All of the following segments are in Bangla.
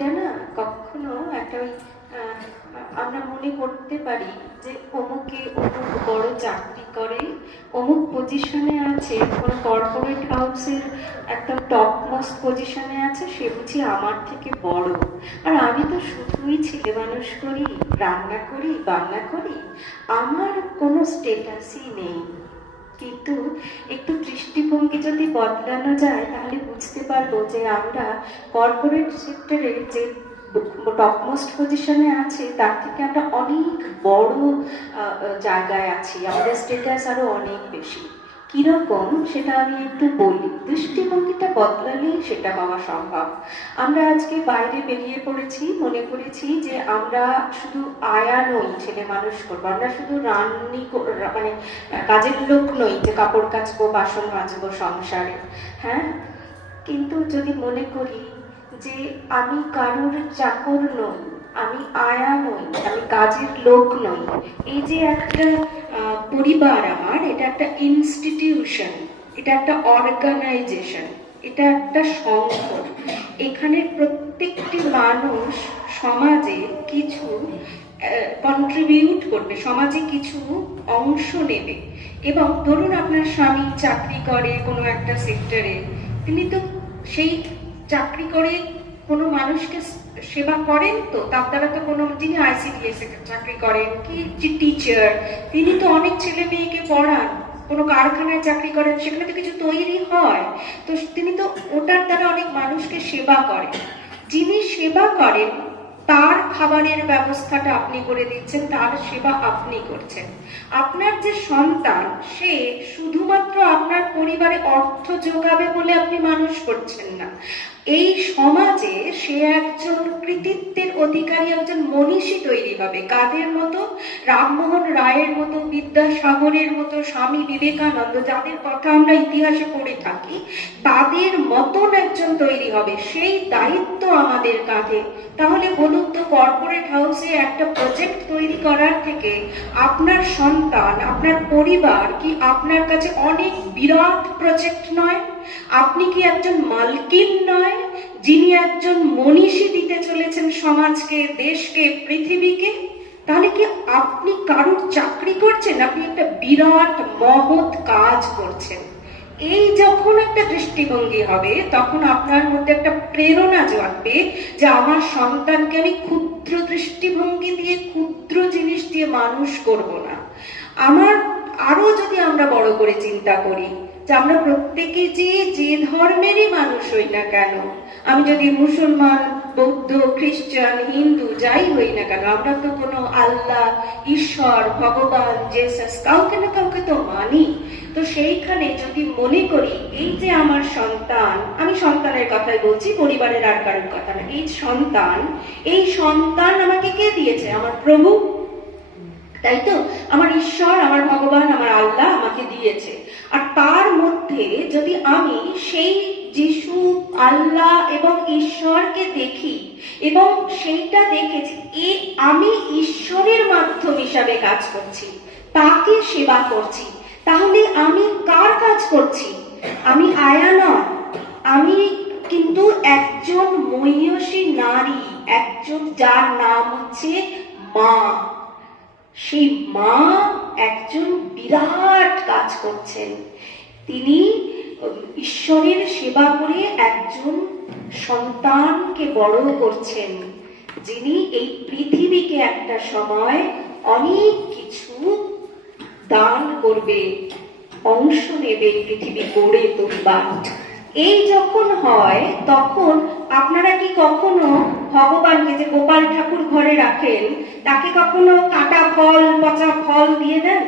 এটা না কখনো একটা ওই আমরা মনে করতে পারি যে অমুকে অমুক বড় চাকরি করে, অমুক পজিশনে আছে, কোনো কর্পোরেট হাউসের একদম টপ মোস্ট পজিশনে আছে, সে বুঝি আমার থেকে বড়। আর আমি তো শুধুই ছেলে মানুষ করি, রান্না করি, বান্না করি, আমার কোনো স্টেটাসই নেই। কিন্তু একটু দৃষ্টিভঙ্গি যদি বদলানো যায় তাহলে বুঝতে পারবো যে আমরা কর্পোরেট সেক্টরে যে টপমোস্ট পজিশনে আছে তার থেকে আমরা অনেক বড় জায়গায় আছি, আমাদের স্টেটাস আরো অনেক বেশি। কিরকম সেটা আমি একটু বলি, দৃষ্টিভঙ্গিটা বদলালেই সেটা পাওয়া সম্ভব। আমরা আজকে বাইরে বেরিয়ে পড়েছি, মনে করেছি যে আমরা শুধু আয়া নই ছেলে মানুষ করবো, আমরা শুধু মানে কাজের লোক নই যে কাপড় কাচবো, বাসন মাজবো সংসারে। হ্যাঁ, কিন্তু যদি মনে করি যে আমি কারোর চাকর নই, আমি আয়া নই, আমি কাজের লোক নই, এই যে একটা পরিবার আমার, এটা একটা ইনস্টিটিউশন, এটা একটা অর্গানাইজেশন, এটা একটা সংকট। এখানে প্রত্যেকটি মানুষ সমাজে কিছু কন্ট্রিবিউট করবে, সমাজে কিছু অংশ নেবে। এবং ধরুন আপনার স্বামী চাকরি করে কোনো একটা সেক্টরে, তিনি তো সেই চাকরি করে কোনো মানুষকে সেবা করেন, তো তার দ্বারা তো কোনো, যিনি আইসিডিএস চাকরি করেন কি টিচার, তিনি তো অনেক ছেলে মেয়েকে পড়ান, কোনো কারখানায় চাকরি করেন, সেখানে তো কিছু তৈরি হয়, তো তিনি তো ওটার দ্বারা অনেক মানুষকে সেবা করেন। যিনি সেবা করেন তার খাবারের ব্যবস্থাটা আপনি করে দিচ্ছেন, তার সেবা আপনি করছেন। আপনার যে সন্তান, সে শুধুমাত্র আপনার পরিবারে অর্থ যোগাবে বলে আপনি মানুষ করছেন না, এই সমাজে সে একজন কৃতিত্বের অধিকারী, একজন মনীষী তৈরি হবে। কাদের মতো? রামমোহন রায়ের মতো, বিদ্যাসাগরের মতো, স্বামী বিবেকানন্দ, যাদের কথা আমরা ইতিহাসে পড়ে থাকি, তাদের মতন একজন তৈরি হবে। সেই দায়িত্ব আমাদের কাঁধে। তাহলে বলুন তো, কর্পোরেট হাউসে একটা প্রজেক্ট তৈরি করার থেকে আপনার সন্তান, আপনার পরিবার কি আপনার কাছে অনেক বিরাট প্রজেক্ট নয়? আপনি কি একজন মালকিন নয়, যিনি একজন মনীষী দিতে চলেছেন সমাজকে, দেশকে, পৃথিবীকে? তাহলে কি আপনি কারোর চাকরি করছেন? আপনি একটা বিরাট মহৎ কাজ করছেন। এই যখন একটা দৃষ্টিভঙ্গি হবে, তখন আপনার মধ্যে একটা প্রেরণা জাগবে যে আমার সন্তানকে আমি ক্ষুদ্র দৃষ্টিভঙ্গি দিয়ে, ক্ষুদ্র জিনিস দিয়ে মানুষ করব না। আমার আরো যদি আমরা বড় করে চিন্তা করি যে আমরা প্রত্যেকে যে ধর্মেরই মানুষ হই না কেন, আমি যদি মুসলমান, বৌদ্ধ, খ্রিস্টান, হিন্দু যাই হই না কেন, আমরা তো কোনো আল্লাহ, ঈশ্বর, ভগবান, জেসাস কাউকে না কাউকে তো মানি। তো সেইখানে যদি মনে করি এই যে আমার সন্তান, আমি সন্তানের কথাই বলছি, পরিবারের আর কারোর কথা না, এই সন্তান আমাকে কে দিয়েছে? আমার প্রভু, তাই তো? আমার ঈশ্বর, আমার ভগবান, আমার আল্লাহ আমাকে দিয়েছে। আর তার মধ্যে যদি আমি সেই যিশু, আল্লাহ এবং ঈশ্বরকে দেখি এবং সেইটা দেখেছি আমি ঈশ্বরের মাধ্যম হিসাবে কাজ করছি, তাকে সেবা করছি, তাহলে আমি কার কাজ করছি? আমি আয়া নয়, আমি কিন্তু একজন মহিষী নারী, একজন যার নাম হচ্ছে মা। সেই মা একজন বিরাট কাজ করছেন, তিনি ঈশ্বরের সেবা করে একজন সন্তানকে বড় করছেন, যিনি এই পৃথিবীকে একটা সময় অনেক কিছু দান করবে, অংশ নেবে পৃথিবী গড়ে তোলবার। এই যখন হয়, তখন আপনারা কি কখনো ভগবানকে, যে গোপাল ঠাকুর ঘরে রাখেন, তাকে কখনো কাটা ফল, পচা ফল দিয়ে দেন?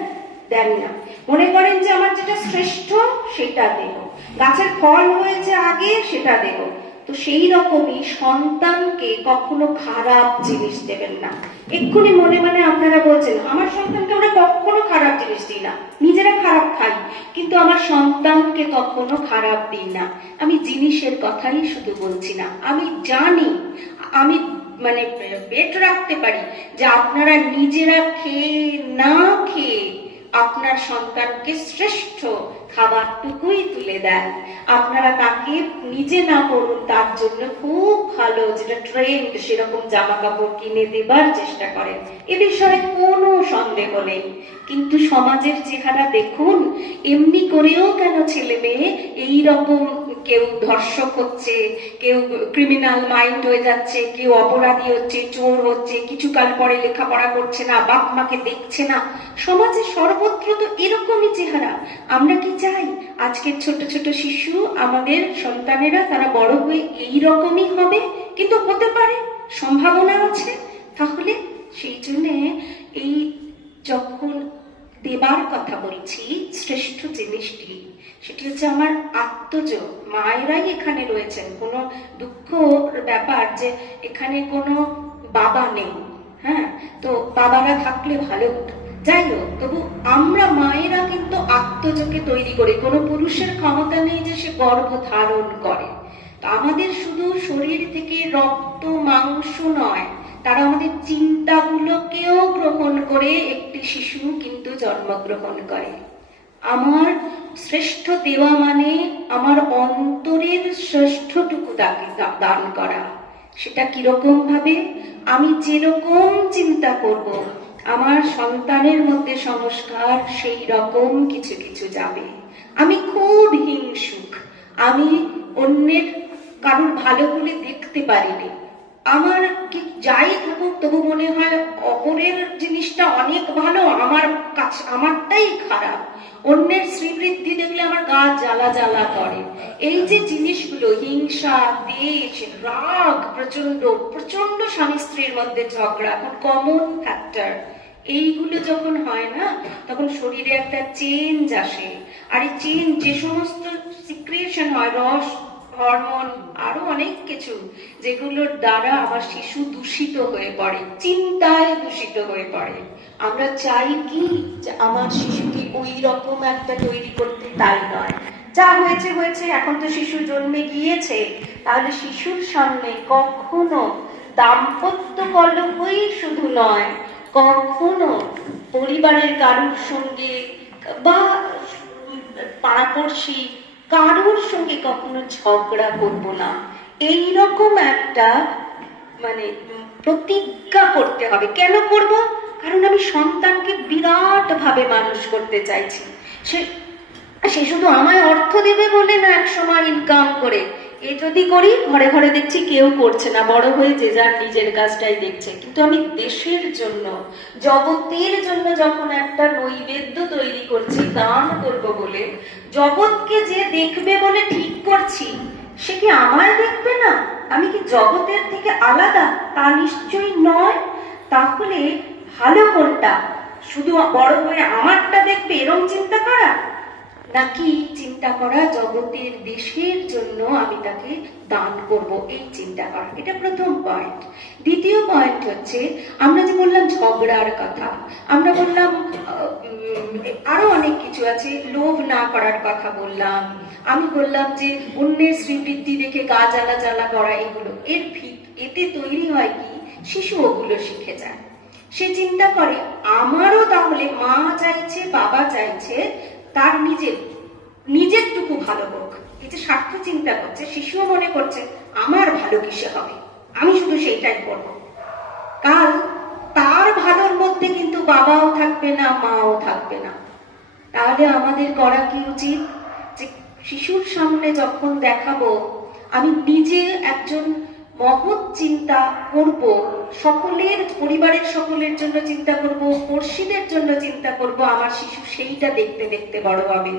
দেন না। মনে করেন যে আমার যেটা শ্রেষ্ঠ সেটা দেব, গাছের ফল হয়েছে আগে সেটা দেব। তো সেই রকমই সন্তানকে কখনো খারাপ জিনিস দেবেন না। এক্ষুনি মনে মনে আপনারা বলছেন, আমার সন্তানকে আমরা কখনো খারাপ জিনিস দিই না, নিজেরা খারাপ খাই, কিন্তু আমার সন্তানকে কখনো খারাপ দিই না। আমি জিনিসের কথাই শুধু বলছি না, আমি জানি, আমি মানে বেট রাখতে পারি যে আপনারা নিজেরা খেয়ে না খেয়ে আপনার সন্তানকে শ্রেষ্ঠ খাবারটুকুই তুলে দেন, আপনারা তাকে নিজে না করুন, তার জন্য খুব ভালো যেটা ট্রেন্ড সেরকম জামা কাপড় কিনে দেবার চেষ্টা করেন, এ বিষয়ে কোনো সন্দেহ নেই। কিন্তু সমাজের চেহারা দেখুন, এমনি করেও কেন ছেলে মেয়ে এইরকম, কেউ ধর্ষক হচ্ছে, কেউ ক্রিমিনাল মাইন্ড হয়ে যাচ্ছে, কেউ অপরাধী হচ্ছে, চোর হচ্ছে, কিছুকাল পরে লেখাপড়া করছে না, বাপ মাকে দেখছে না। সমাজে সর্বত্র তো এরকমই চেহারা। আমরা কি চাই আজকের ছোট ছোট শিশু, আমাদের সন্তানেরা, তারা বড় হয়ে এইরকমই হবে? কিন্তু হতে পারে, সম্ভাবনা আছে। তাহলে সেই জন্যে এই যখন দেবার কথা বলছি, শ্রেষ্ঠ জিনিসটি সেটি হচ্ছে আমার আত্মজ। মায়েরাই এখানে রয়েছেন, কোনো দুঃখ ব্যাপার যে এখানে কোনো বাবা নেই। হ্যাঁ, তো বাবারা থাকলে ভালো হতো, যাই হোক, তবু আমরা মায়েরা কিন্তু আত্মজকে তৈরি করি। কোনো পুরুষের ক্ষমতা নেই যে সে গর্ভ ধারণ করে। তো আমাদের শুধু শরীর থেকে রক্ত মাংস নয়, তারা আমাদের চিন্তাগুলোকেও গ্রহণ করে একটি শিশু কিন্তু জন্মগ্রহণ করে। আমার শ্রেষ্ঠ দেওয়া মানে আমার অন্তরের শ্রেষ্ঠটুকু তাকে দান করা। সেটা কিরকম ভাবে? আমি যেরকম চিন্তা করব, আমার সন্তানের মধ্যে সংস্কার সেই রকম কিছু কিছু যাবে। আমি খুব হিংসুক, আমি অন্যের কারোর ভালো বলে দেখতে পারিনি, আমার কি যাই থাকুক তবু মনে হয় অপরের জিনিসটা অনেক ভালো, আমার কাছে আমারটাই খারাপ। অন্যের শ্রীবৃদ্ধি দেখলে আমার গা জ্বালা জ্বালা করে। এই যে জিনিসগুলো, হিংসা, দ্বেষ, রাগ, প্রচন্ড প্রচন্ড স্বামী স্ত্রীর মধ্যে ঝগড়া, এখন কমন ফ্যাক্টর, এইগুলো যখন হয় না, তখন শরীরে একটা চেঞ্জ আসে। আর এই চেঞ্জ, যে সমস্ত সিক্রিয়েশন হয়, রস, হরমোন, আরো অনেক কিছু, যেগুলোর দ্বারা আমার শিশু দূষিত হয়ে পড়ে, চিন্তায় দূষিত হয়ে পড়ে। আমরা চাই কি যে আমার শিশুকে ওই রকম একটা তৈরি করতে, তাই নয়, যা হয়েছে হয়েছে, এখন তো শিশু জন্মে গিয়েছে। তাহলে শিশুর সামনে কখনো দাম্পত্য কলহই শুধু নয়, কখনো পরিবারের কারোর সঙ্গে বা পাড়াপড়শি কারোর সঙ্গে কখনো ঝগড়া করব না, এইরকম একটা মানে প্রতিজ্ঞা করতে হবে। কেন করব? কারণ আমি সন্তানকে বিরাট ভাবে মানুষ করতে চাইছি। সে শুধু আমায় অর্থ দেবে বলে না, এক সময় ইনকাম করে, এ যদি করি, ঘরে ঘরে দেখছি কেউ করছে না, বড় হয়ে যে যার নিজের কাজটাই দেখছে। কিন্তু আমি দেশের জন্য, জগতের জন্য যখন একটা নৈবেদ্য তৈরি করছি দান করব বলে, জগৎকে যে দেখবে বলে ঠিক করছি, সে কি আমায় দেখবে না? আমি কি জগতের থেকে আলাদা? তা নিশ্চয়ই নয়। তাহলে ভালো কোনটা? শুধু বড় হয়ে আমারটা দেখবে এরকম চিন্তা করা, নাকি চিন্তা করা জগতের দেশের জন্য আমি তাকে দান করব, এই চিন্তা করা। এটা প্রথম পয়েন্ট। দ্বিতীয় পয়েন্ট হচ্ছে, আমরা যে বললাম ঝগড়ার কথা, আমরা বললাম আরো অনেক কিছু আছে, লোভ না করার কথা বললাম, আমি বললাম যে অন্যের শ্রীবৃদ্ধি দেখে গা জ্বালা জ্বালা করা, এগুলো এতে তৈরি হয় কি, শিশু ওগুলো শিখে যায়। সে চিন্তা করে আমারও তাহলে মা চাইছে, বাবা চাইছে, তার নিজেরটুকু ভালো হোক। এই যে স্বার্থ চিন্তা করছে, শিশুও মনে করছে আমার ভালো কিসে হবে, আমি শুধু সেইটাই করব। কাল তার ভালোর মধ্যে কিন্তু বাবাও থাকবে না, মাও থাকবে না। তাহলে আমাদের করা কি উচিত? যে শিশুর সামনে যখন দেখাবো আমি নিজে একজন মহৎ চিন্তা করব, সকলের, পরিবারের সকলের জন্য চিন্তা করব, পড়শিদের জন্য চিন্তা করব, আমার শিশু সেইটা দেখতে দেখতে বড় হবে।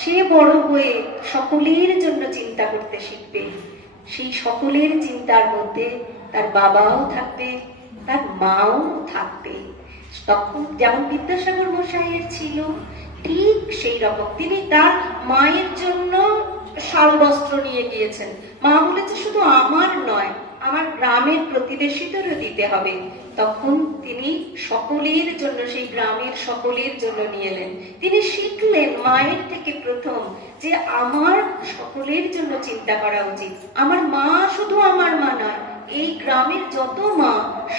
সে বড় হয়ে সকলের জন্য চিন্তা করতে শিখবে। সেই সকলের চিন্তার মধ্যে তার বাবাও থাকবে, তার মাও থাকবে। তখন যেমন বিদ্যাসাগর মশাইয়ের ছিল, ঠিক সেই রকম তিনি তার মায়ের জন্য শাল বস্ত্র নিয়ে গিয়েছেন। মা বলেছে শুধু আমার নয়, আমার গ্রামের প্রতিবেশীদেরও দিতে হবে। তখন তিনি সকলের জন্য, সেই গ্রামের সকলের জন্য নিয়ে এলেন। তিনি শিখলেন মায়ের থেকে প্রথম যে আমার সকলের জন্য চিন্তা করা উচিত। আমার মা শুধু আমার মা নয়, এই গ্রামের যত মা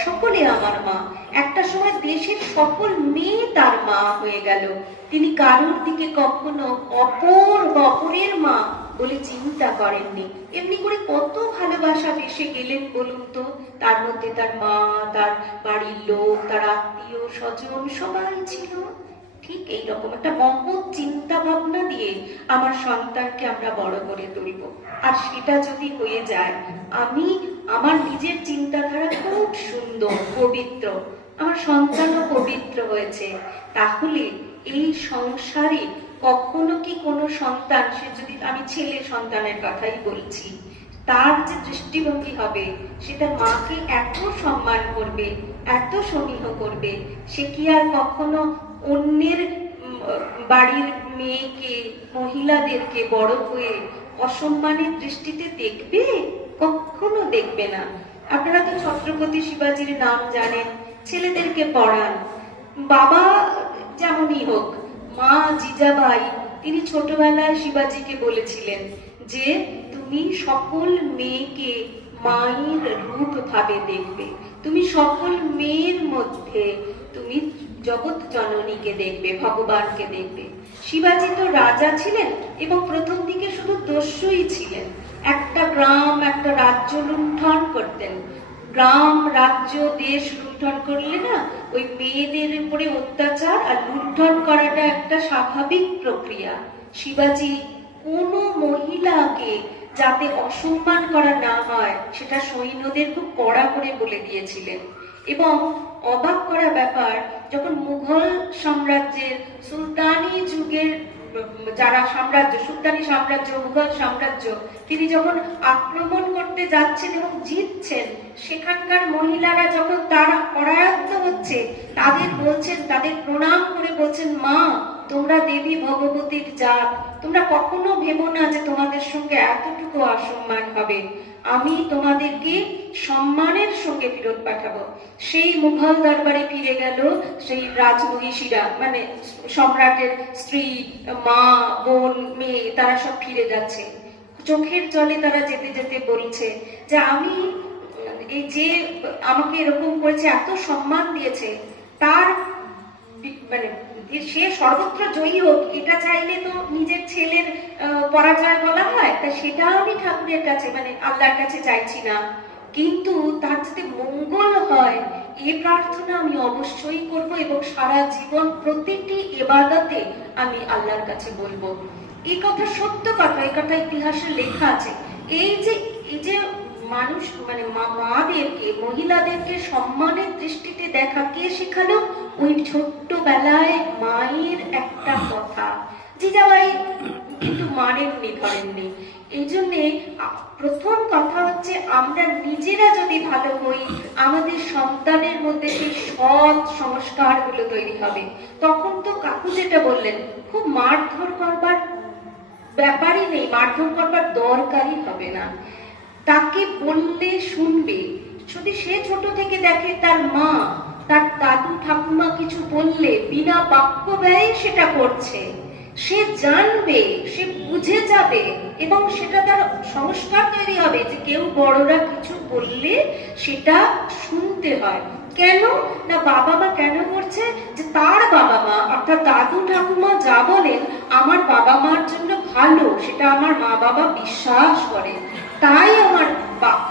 সকলে আমার মা। একটা সময় দেশের সকল মেয়ে তার মা হয়ে গেল। তিনি কারোর দিকে কখনো অপর বা অপরের মা বলে চিন্তা করেননি। এমনি করে কত ভালোবাসা ভেসে গেলেন বলুন তো। তার মধ্যে তার মা, তার বাড়ির লোক, তার আত্মীয় স্বজন সবাই ছিল। ঠিক এইরকম একটা মহৎ চিন্তা ভাবনা দিয়ে আমার সন্তানকে আমরা বড় করে তুলব। আর সেটা যদি হয়ে যায়, আমি আমার নিজের চিন্তাধারা খুব সুন্দর, পবিত্র, আমার সন্তানও পবিত্র হয়েছে, তাহলে এই সংসারে কখনো কি কোনো সন্তান, সে যদি, আমি ছেলে সন্তানের কথাই বলছি, তার যে দৃষ্টিভঙ্গি হবে সেটা মাকে এত সম্মান করবে, এত সমীহ করবে, সে কি আর কখনো অন্যের বাড়ির মেয়েকে, মহিলাদেরকে বড় হয়ে অসম্মানের দৃষ্টিতে দেখবে? কখনো দেখবে না। আপনারা তো ছত্রপতি শিবাজির নাম জানেন, ছেলেদেরকে পড়ান। বাবা যেমনই হোক, মা জিজাবাই তিনি ছোটবেলায় শিবাজিকে বলেছিলেন যে তুমি সকল মেয়েকে মায়ের রূপ ভাবে দেখবে, তুমি সকল মেয়ের মধ্যে তুমি জগৎ জননীকে দেখবে, ভগবানকে দেখবে। শিবাজি তো রাজা ছিলেন এবং প্রথম দিকে শুধু দস্যুই ছিলেন। একটা গ্রাম, একটা রাজ্য লুণ্ঠন করতেন। গ্রাম, রাজ্য, দেশ লুণ্ঠন করলে না, ওই মেয়েদের উপরে অত্যাচার আর লুণ্ঠন করাটা একটা স্বাভাবিক প্রক্রিয়া। শিবাজি কোনো মহিলাকে যাতে অসম্মান করা না হয় সেটা সৈন্যদের খুব কড়া করে বলে দিয়েছিলেন। এবং অবাক করা ব্যাপার, যখন মুঘল সাম্রাজ্যের সুলতানি যুগের যারা সাম্রাজ্য, সুলতানি সাম্রাজ্য, মুঘল সাম্রাজ্য, তিনি যখন আক্রমণ করতে যাচ্ছেন এবং জিতছেন, সেখানকার মহিলারা যখন তারা পরায়ত্ত হচ্ছে, তাদের বলছেন, তাদের প্রণাম করে বলছেন, মা তোমরা দেবী ভগবতীর জাত, তোমরা কখনো ভেবো না যে তোমাদের সঙ্গে এতটুকু অসম্মান হবে, আমি তোমাদেরকে সম্মানের সঙ্গে ফেরত পাঠাবো। সেই মুঘল দরবারে ফিরে গেল সেই রাজমহিষীরা, মানে সম্রাটের স্ত্রী, মা, বোন, মেয়ে, তারা সব ফিরে যাচ্ছে। চোখের জলে তারা যেতে যেতে বলছে যে আমি, এই যে আমাকে এরকম করেছে, এত সম্মান দিয়েছে, তার মানে সে সর্বত্র জয়ী হোক, এটা চাইলে তো নিজের ছেলের পরাজয় বলা হয়, তা সেটা আমি ঠাকুরের কাছে, মানে আল্লাহর কাছে চাইছি না, কিন্তু তার যাতে মঙ্গল হয় এ প্রার্থনা আমি অবশ্যই করব এবং সারা জীবন প্রতিটি ইবাদতে আমি আল্লাহর কাছে বলবো। এই কথা সত্য কথা, এই কথা ইতিহাসে লেখা আছে। এই যে মানুষ, মানে মাদেরকে, মহিলাদেরকে সম্মানের দৃষ্টিতে দেখা কে শেখালো? ওই ছোট্টবেলায় মায়ের একটা কথা। জিজাবাই কিন্তু মানেননি, ধরেননি। এই জন্যে প্রথম কথা হচ্ছে, আমরা নিজেরা যদি ভালো হই, আমাদের সন্তানের মধ্যে সেই সৎ সংস্কার গুলো তৈরি হবে। তখন তো কাকু যেটা বললেন, খুব মারধর করবার ব্যাপারই নেই, মারধর করবার দরকারই হবে না। তাকে বললে শুনবে। যদি সে ছোট থেকে দেখে তার মা, তার দাদু ঠাকুমা কিছু বললে বিনা বাক্য ব্যয়ে সেটা করছে, সে জানবে, সে বুঝে যাবে এবং সেটা তার সংস্কার তৈরি হবে যে কেউ বড়রা কিছু বললে সেটা শুনতে হয়। কেন না, বাবা মা কেন করছে? যে তার বাবা মা অর্থাৎ দাদু ঠাকুমা যা বলেন আমার বাবা মার জন্য ভালো, সেটা আমার মা বাবা বিশ্বাস করে, তাই আমার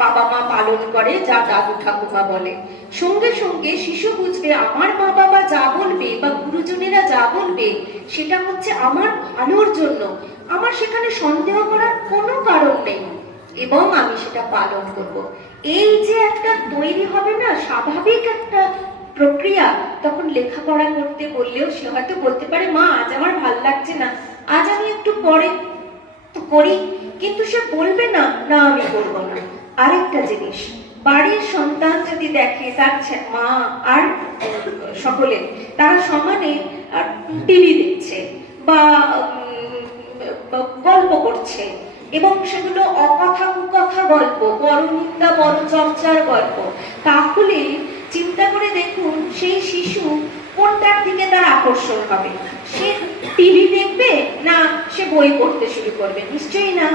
বাবা মা পালন করে যা দাদু ঠাকুমা বলে। সঙ্গে সঙ্গে শিশু বুঝবে আমার মা বাবা যা বলবে বা গুরুজনেরা যা বলবে সেটা হচ্ছে আমার ভালোর জন্য, আমার সেখানে সন্দেহ করার কোনো কারণ নেই এবং আমি সেটা পালন করব। এই যে একটা তৈরি হবে না স্বাভাবিক একটা প্রক্রিয়া, তখন লেখাপড়া করতে বললেও সে হয়তো বলতে পারে, মা আজ আমার ভাল লাগছে না, আজ আমি একটু পরে করি, কিন্তু সে বলবে না না আমি করবো না। আরেকটা জিনিস, বাড়ির সন্তান যদি দেখে তার মা আর সকলে তারা সমানে টিভি দেখছে বা গল্প করছে এবং সেগুলো অকথা কুকথা গল্প, বড় নিন্দা বড় চর্চার গল্প, তাহলে চিন্তা করে দেখুন সেই শিশু কোনটার দিকে তার আকর্ষণ হবে? সে টিভি দেখবে না সে বই পড়তে শুরু করবে? নিশ্চয়ই না।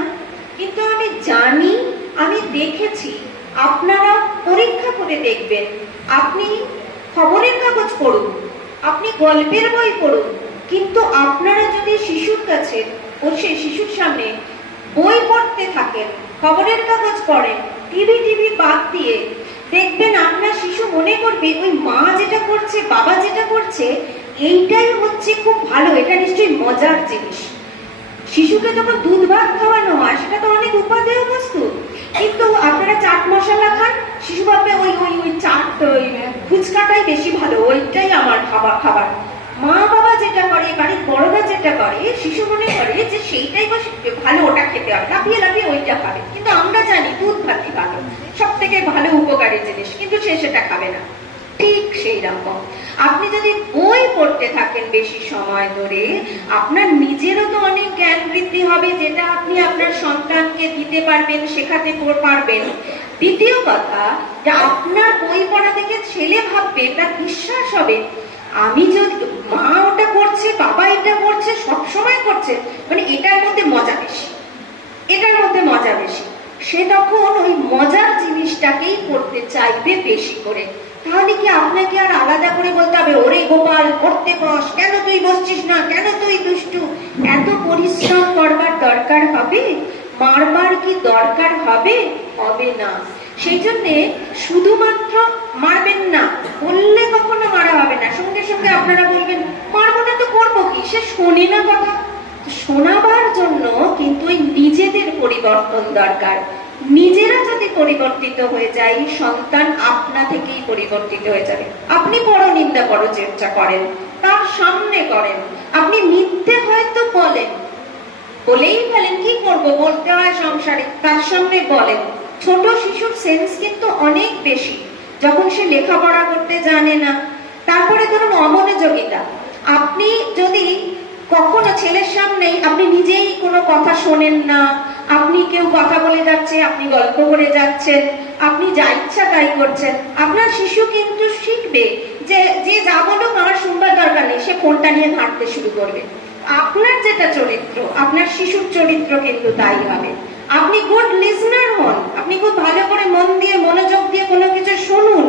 কিন্তু আমি জানি, আমি দেখেছি, আপনারা পরীক্ষা করে দেখবেন, আপনি খবরের কাগজ পড়ুন, আপনি গল্পের বই পড়ুন, কিন্তু আপনারা যদি শিশুর কাছে বসে শিশুর সামনে বই পড়তে থাকেন, খবরের কাগজ পড়েন, টিভি বাদ দিয়ে, দেখবেন আপনার শিশু মনে করবে ওই মা যেটা করছে, বাবা যেটা করছে, এইটাই হচ্ছে খুব ভালো, এটা নিশ্চয়ই মজার জিনিস। শিশুকে যখন দুধ ভাত খাওয়ানো হয় সেটা তো অনেক উপাদেয় বস্তু, কিন্তু আপনারা চাট মশলা খান, শিশু ভাববে ওই ওই ওই চাট, ওই ফুচকাটাই বেশি ভালো, ওইটাই আমার খাবার। মা বাবা যেটা করে, বাড়ির বড়রা যেটা করে, শিশু মনে করে যে সেইটাই ভালো, ওটা খেতে হবে, লাফিয়ে ওইটা খাবে। কিন্তু আমরা জানি দুধ ভাতই ভালো, সব থেকে ভালো উপকারী জিনিস, কিন্তু সে সেটা খাবে না। ঠিক সেই রকম আপনি যদি বই পড়তে থাকেন বেশি সময় ধরে, আপনার নিজেরও তো অনেক জ্ঞান বৃদ্ধি হবে, যেটা আপনি আপনার সন্তানকে দিতে পারবেন, শেখাতে পারবেন। দ্বিতীয় কথা, যে আপনার বই পড়া থেকে ছেলে ভাববে, তার বিশ্বাস হবে, আমি যদি মা ওটা করছে, বাবা এটা করছে, সবসময় করছে, মানে এটার মধ্যে মজা বেশি, এটার মধ্যে মজা বেশি, সে তখন ওই মজার জিনিসটাকেই পড়তে চাইবে বেশি করে। তাহলে কি আপনাকে আর আলাদা করে বলতে হবে, ওরে গোপাল পড়তে বস, কেন তুই বসছিস না, কেন তুই দুষ্টু, এত পরিশ্রম করবার দরকার হবে? মারবার কি দরকার হবে? হবে না। সেই জন্যে শুধুমাত্র মারবেন না, বললে কখনো মারা হবে না, সঙ্গে সঙ্গে আপনারা বলবেন মারবো না তো করবো কি, সে শোনে না কথা। শোনাবার জন্য কিন্তু ওই নিজেদের পরিবর্তন দরকার। নিজেরা যদি পরিবর্তিত হয়ে যায়, সন্তান আপনা থেকেই পরিবর্তিত হয়ে যাবে। আপনি বড় নিন্দা পরচর্চা করেন, তার সামনে করেন, আপনি মিথ্যে হয়তো বলেন, বলেই ফেলেন, কি করবো, বলতে হয় সংসারে, তার সামনে বলেন। ছোট শিশুর সেন্স কিন্তু অনেক বেশি, যখন সে লেখাপড়া করতে জানে না। তারপরে ধরুন অমনোযোগিতা, আপনি যদি কখনো ছেলের সামনেই আপনি নিজেই কোনো কথা শোনেন না, আপনি কেউ কথা বলে যাচ্ছে, আপনি গল্প করে যাচ্ছেন, আপনি যা ইচ্ছা তাই করছেন, আপনার শিশু কিন্তু শিখবে যে যা বলুক আমার শুনবার দরকার নেই, সে ফোনটা নিয়ে ঘাঁটতে শুরু করবে। আপনার যেটা চরিত্র, আপনার শিশুর চরিত্র কিন্তু তাই হবে। আপনি গুড লিসনার হন, আপনি খুব ভালো করে মন দিয়ে মনোযোগ দিয়ে কোনো কিছু শুনুন,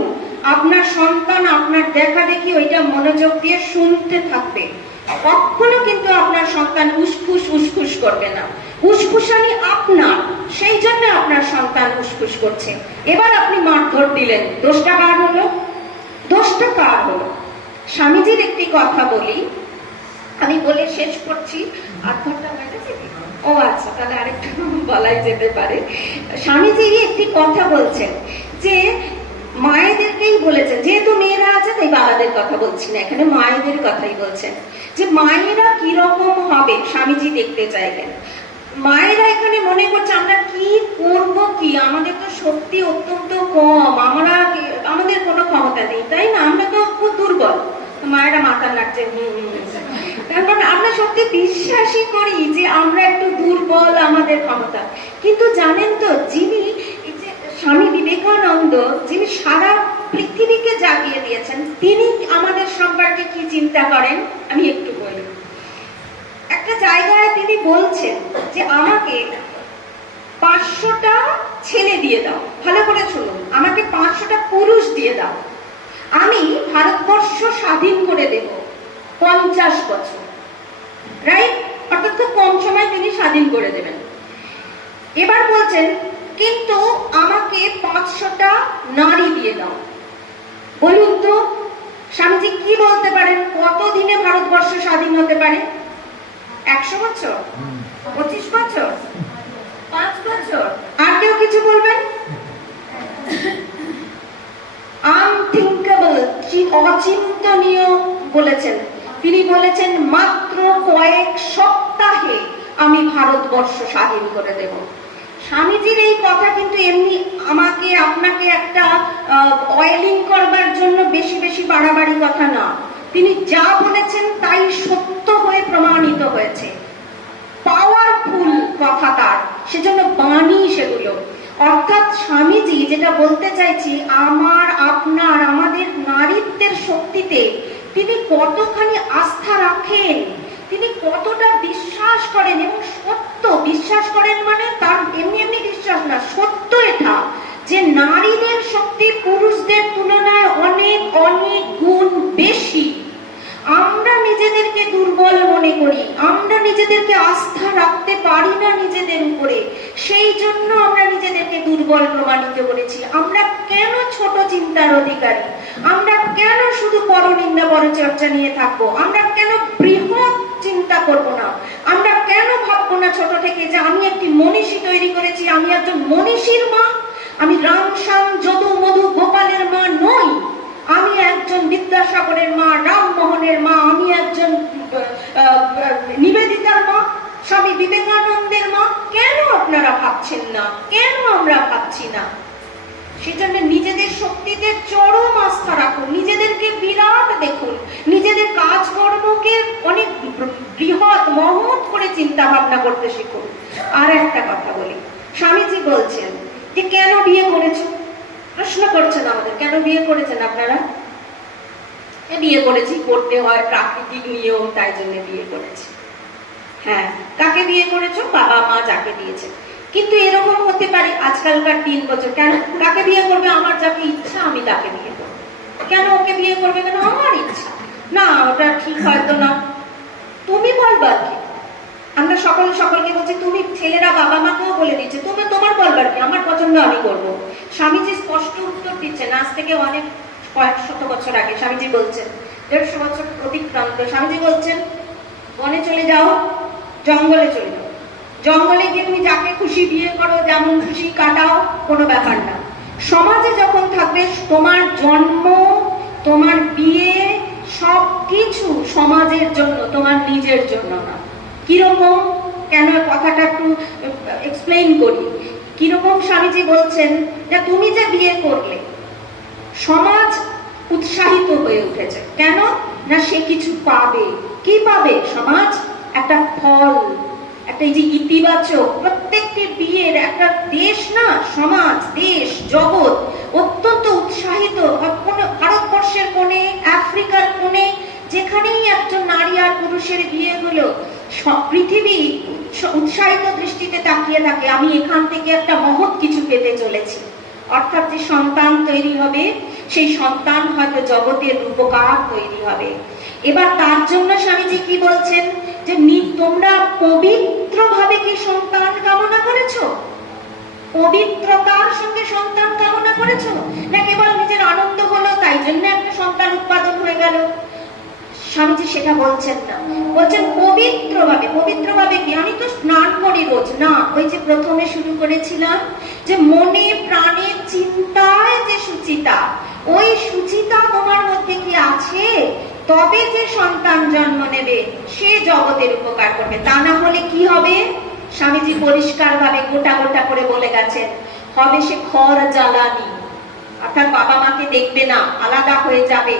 আপনার সন্তান আপনার দেখা দেখি ওইটা মনোযোগ দিয়ে শুনতে থাকবে। কখনো কিন্তু আপনার সন্তান উসখুস করবে না, উসখুসানি আপনার, সেই জন্য আপনার সন্তান উসখুস করছে। এবার আপনি মারধর দিলেন, দোষটা কার হলো? দোষটা কার হলো? স্বামীজির একটি কথা বলি, আমি বলে শেষ করছি, আধ ঘন্টা হয়ে গেছে। ও আচ্ছা, তাহলে আরেকটু বলাই যেতে পারে। স্বামীজি একটি কথা বলছেন, যে মায়েদেরকেই বলেছেন, যেহেতু মেয়েরা আছে তাই বাবাদের কথা বলছি না, এখানে মায়েদের কথাই বলছেন, যে মায়েরা কিরকম হবে স্বামীজি দেখতে চাইবেন। মায়েরা এখানে মনে করছে আমরা কি করব, কি আমাদের তো শক্তি অত্যন্ত কম, আমাদের কোনো ক্ষমতা নেই, তাই না, আমরা তো খুব দুর্বল। মায়েরা মাথা নাড়ছে, তারপর আমরা সত্যি বিশ্বাসই করি যে আমরা একটু দুর্বল, আমাদের ক্ষমতা। কিন্তু জানেন তো, যিনি স্বামী বিবেকানন্দ, যিনি সারা পৃথিবীকে জাগিয়ে দিয়েছেন, তিনি আমাদের সম্পর্কে কি চিন্তা করেন আমি একটু বলি। একটা জায়গায় তিনি বলছেন যে আমাকে 500টা ছেলে দিয়ে দাও, ভালো করে শুনুন, আমাকে 500টা পুরুষ দিয়ে দাও, আমি ভারতবর্ষ স্বাধীন করে দেব 50 বছর, রাইট? অর্থাৎ খুব কম সময় তিনি স্বাধীন করে দেবেন। এবার বলছেন কিন্তু আমাকে 500টা নারী দিয়ে দাও। বলুন তো স্বামীজি কি বলতে পারেন, কত দিনে ভারতবর্ষ স্বাধীন হতে পারে? 100 বছর, 25 বছর, 5 বছর? আর কেউ কিছু বলবেন? আনথিঙ্কেবল, অচিন্তনীয় বলেছেন। তিনি বলেছেন মাত্র কয়েক সপ্তাহে আমি ভারতবর্ষ স্বাধীন করে দেব। স্বামীজির এই কথা কিন্তু এমনি আমাকে আপনাকে একটা অয়েলিং করবার জন্য বেশি বেশি বাড়াবাড়ি কথা না, তিনি যা বলেছেন তাই সত্য হয়ে প্রমাণিত হয়েছে, পাওয়ারফুল কথা তার, সেজন্য বাণী সেগুলো। অর্থাৎ স্বামীজি যেটা বলতে চাইছি, আমাদের নারীত্বের শক্তিতে তিনি কতখানি আস্থা রাখেন, তিনি কতটা বিশ্বাস করেন, এবং সত্য বিশ্বাস করেন, মানে তার এমনি এমনি বিশ্বাস না, সত্য এটা যে নারীদের শক্তি পুরুষদের তুলনায় অনেক অনেক গুণ বেশি। আমরা নিজেদেরকে দুর্বল মনে করি, আমরা নিজেদেরকে আস্থা রাখতে পারি না নিজেদের উপরে, সেই জন্য আমরা নিজেদেরকে দুর্বল প্রমাণিত করেছি। আমরা কেন ছোট চিন্তার অধিকারী? আমরা কেন শুধু পরনিন্দা পরচর্চা নিয়ে থাকবো? আমরা কেন বৃহৎ চিন্তা করব না? আমরা কেন ভাববো না ছোট থেকে যে আমি একটি মনীষী তৈরি করেছি, আমি একজন মনীষীর মা, আমি রাম শ্যাম যদু মধু গোপালের মা নই, আমি একজন বিদ্যাসাগরের মা, রামমোহনের মা, আমি একজন নিবেদিতার মা, স্বামী বিবেকানন্দের মা। কেন আপনারা ভাবছেন না? কেন আমরা ভাবছি না? সেজন্য নিজেদের শক্তিতে চরম আস্থা রাখুন, নিজেদেরকে বিরাট দেখুন, নিজেদের কাজকর্মকে অনেক বৃহৎ মহৎ করে চিন্তা ভাবনা করতে শিখুন। আর একটা কথা বলি, স্বামীজি বলছেন যে কেন বিয়ে করেছো? প্রশ্ন করছেন আমাদের, কেন বিয়ে করেছেন আপনারা? বিয়ে করেছি, করতে হয়, প্রাকৃতিক নিয়ম, তাই জন্য বিয়ে করেছি। হ্যাঁ, কাকে বিয়ে করেছো? বাবা মা যাকে দিয়েছে। কিন্তু এরকম হতে পারে আজকালকার 3 বছর, কেন কাকে বিয়ে করবে? আমার যাকে ইচ্ছা আমি তাকে বিয়ে করবো। কেন ওকে বিয়ে করবে? কেন আমার ইচ্ছা। না, ওটা ঠিক হয়তো না, তুমি বলবার কি? আমরা সকলকে বলছি, তুমি ছেলেরা বাবা মাকেও বলে দিচ্ছে তুমি তোমার বলবার কি, আমার পছন্দ আমি করবো। স্বামীজি স্পষ্ট উত্তর দিচ্ছেন, আজ থেকে অনেক কয়েক শত বছর আগে স্বামীজি বলছেন, 150 বছর অতিক্রান্ত। স্বামীজি বলছেন বনে চলে যাও, জঙ্গলে চলে যাও, জঙ্গলে গিয়ে তুমি যাকে খুশি বিয়ে করো, যেমন খুশি কাটাও, কোনো ব্যাপার না। সমাজে যখন থাকবে তোমার জন্ম, তোমার বিয়ে, সবকিছু সমাজের জন্য, তোমার নিজের জন্য না। কিরকম? কেন কথাটা একটু এক্সপ্লেইন করি। কিরকম? স্বামীজি বলছেন যে তুমি যে বিয়ে করলে, সমাজ উৎসাহিত হয়ে উঠেছে। কেন না সে কিছু পাবে। কি পাবে? সমাজ একটা ফল, একটা এই যে ইতিবাচক, প্রত্যেকটি বিয়ের একটা দেশ না, সমাজ, দেশ, জগৎ অত্যন্ত উৎসাহিত। ভারতবর্ষের কোণে, আফ্রিকার কোণে, যেখানেই একজন নারী আর পুরুষের বিয়ে হলো, পৃথিবী উৎসাহিত দৃষ্টিতে তাকিয়ে থাকে, আমি এখান থেকে একটা মহৎ কিছু পেতে চলেছি। অর্থাৎ যে সন্তান তৈরি হবে, সেই সন্তান হয়তো জগতের উপকার তৈরি হবে। এবার তার জন্য স্বামীজি কি বলছেন যে তোমরা পবিত্রভাবে কি সন্তান কামনা করেছো? পবিত্রতার সঙ্গে সন্তান কামনা করেছো, না কেবল নিজের আনন্দ হলো তাই জন্য একটা সন্তান উৎপাদন হয়ে গেল? স্বামীজি সেটা বলছেন না, বলছেন পবিত্রভাবে। পবিত্রভাবে কি? আমি তো স্নান করি রোজ না, ওই যে প্রথমে শুরু করেছিলাম যে মনে প্রাণে চিন্তায় যে সুচিতা, ওই সুচিতা তোমার মধ্যে কি আছে? তবে যে সন্তান জন্ম নেবে সে জগতের উপকার করবে। তা না হলে কি হবে? স্বামীজি পরিষ্কার ভাবে গোটা গোটা করে বলে গেছেন, হবে সে ঘর জ্বালানি, অর্থাৎ বাবা মাকে দেখবে না, আলাদা হয়ে যাবে।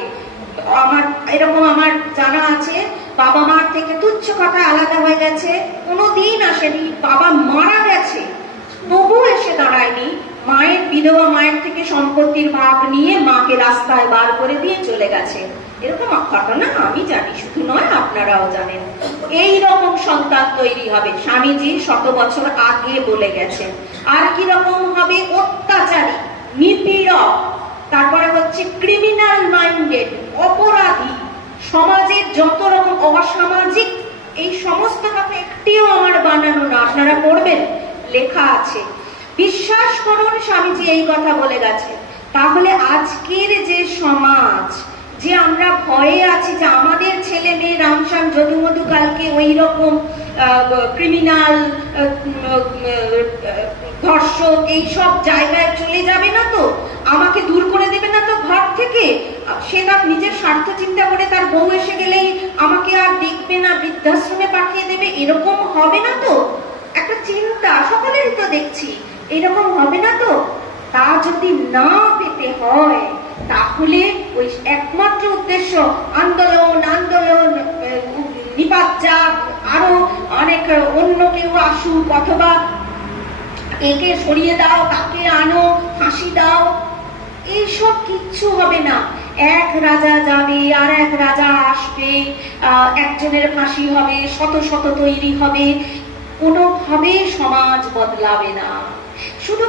এরকম আমার জানা আছে, বাবা মার থেকে তুচ্ছ কথা আলাদা হয়ে গেছে, কোনোদিন আসেনি, বাবা মারা গেছে তবু এসে দাঁড়ায়নি, মায়ের বিধবা মায়ের থেকে সম্পত্তির ভাগ নিয়ে মাকে রাস্তায় বার করে দিয়ে চলে গেছে। এরকম ঘটনা আমি জানি, শুধু নয় আপনারাও জানেন। এই রকম সন্তান তৈরি হবে, স্বামীজি 100 বছর আগে বলে গেছেন। আর কি রকম হবে? অত্যাচারী, নিপীড়ক, তারপরে হচ্ছে ক্রিমিনাল মাইন্ডেড, অপরাধী, সমাজের যত রকম অসামাজিক, এই সমস্ত কথা একটিও আমার বানানো না, আপনারা পড়বেন, লেখা আছে। বিশ্বাস করুন, স্বামীজি এই কথা বলে গেছে। তাহলে আজকের যে সমাজ, যে আমরা ভয়ে আছি যে আমাদের ছেলে মেয়ে রামশ্যাম যদুমধু কালকে ওই রকম ক্রিমিনাল, ধর্ষক, এইসব জায়গায় চলে যাবে না তো, আমাকে দূর করে দেবে না তো ঘর থেকে, সে তার নিজের স্বার্থ চিন্তা করে তার বউ এসে গেলেই আমাকে আর দেখবে না, বৃদ্ধাশ্রমে পাঠিয়ে দেবে, এরকম হবে না তো? একটা চিন্তা সকলেরই তো দেখছি, এরকম হবে না তো? তা যদি না পেতে হয় তাহলে ওই একমাত্র উদ্দেশ্য আন্দোলন, আন্দোলন, নিপাত যাক, আরো অনেক অন্য কেউ আসুক, অথবা একে সরিয়ে দাও, তাকে আনো, ফাঁসি দাও, এইসব কিচ্ছু হবে না। এক রাজা যাবে, আর এক রাজা আসবে, একজনের ফাঁসি হবে, শত শত তৈরি হবে, কোনোভাবে সমাজ বদলাবে না। শুধু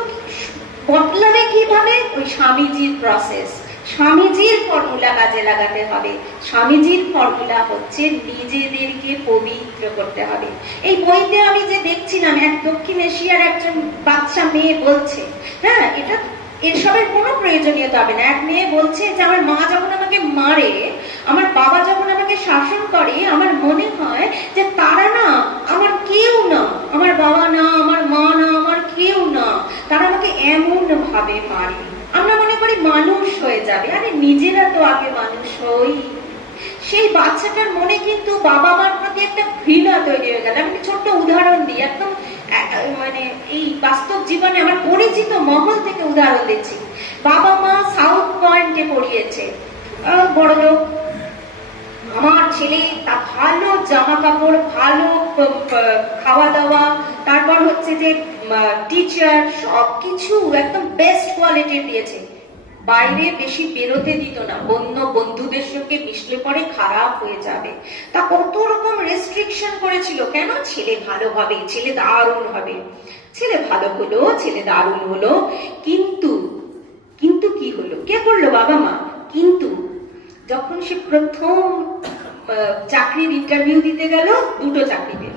বদলাবে কিভাবে? ওই স্বামীজির প্রসেস, স্বামীজির ফর্মুলা কাজে লাগাতে হবে। স্বামীজির ফর্মুলা হচ্ছে নিজেদেরকে পবিত্র করতে হবে। এই বইতে আমি যে দেখছিলাম, এক দক্ষিণ এশিয়ার একজন বাচ্চা মেয়ে বলছে, হ্যাঁ, এটা এসবের কোনো প্রয়োজনীয়তা হবে না। এক মেয়ে বলছে যে আমার মা যখন আমাকে মারে, আমার বাবা যখন আমাকে শাসন করে, আমার মনে হয় যে তারা না আমার কেউ না, আমার বাবা না, আমার মা না, আমার কেউ না, তারা আমাকে এমন ভাবে মারে। আমরা মনে করি মানুষ হয়ে যাবে, আরে নিজেরা তো আগে মানুষ হই। সেই বাচ্চাটার মনে কিন্তু বাবা মার প্রতি একটা ঘৃণা তৈরি হয়ে গেল। আমি ছোট্ট উদাহরণ দিই, একদম মানে এই বাস্তব জীবনে আমার পরিচিত মহল থেকে উদাহরণ দিচ্ছি। বাবা মা সাউথ পয়েন্টে পড়িয়েছে, বড় লোক, আমার ছেলে তা ভালো জামা কাপড়, ভালো খাওয়া দাওয়া, তারপর হচ্ছে যে টিচার, সবকিছু একদম বেস্ট কোয়ালিটির দিয়েছে। বাইরে বেশি বেরোতে দিত না, অন্য বন্ধুদের সঙ্গে মিশলে পরে খারাপ হয়ে যাবে, তা কত রকম রেস্ট্রিকশন করেছিল। কেন? ছেলে ভালো হবে, ছেলে দারুণ হবে। ছেলে ভালো হলো, ছেলে দারুণ হলো, কিন্তু কিন্তু কি হলো? কে করলো? বাবা মা। কিন্তু যখন সে প্রথম চাকরির ইন্টারভিউ দিতে গেল, দুটো চাকরি পেল।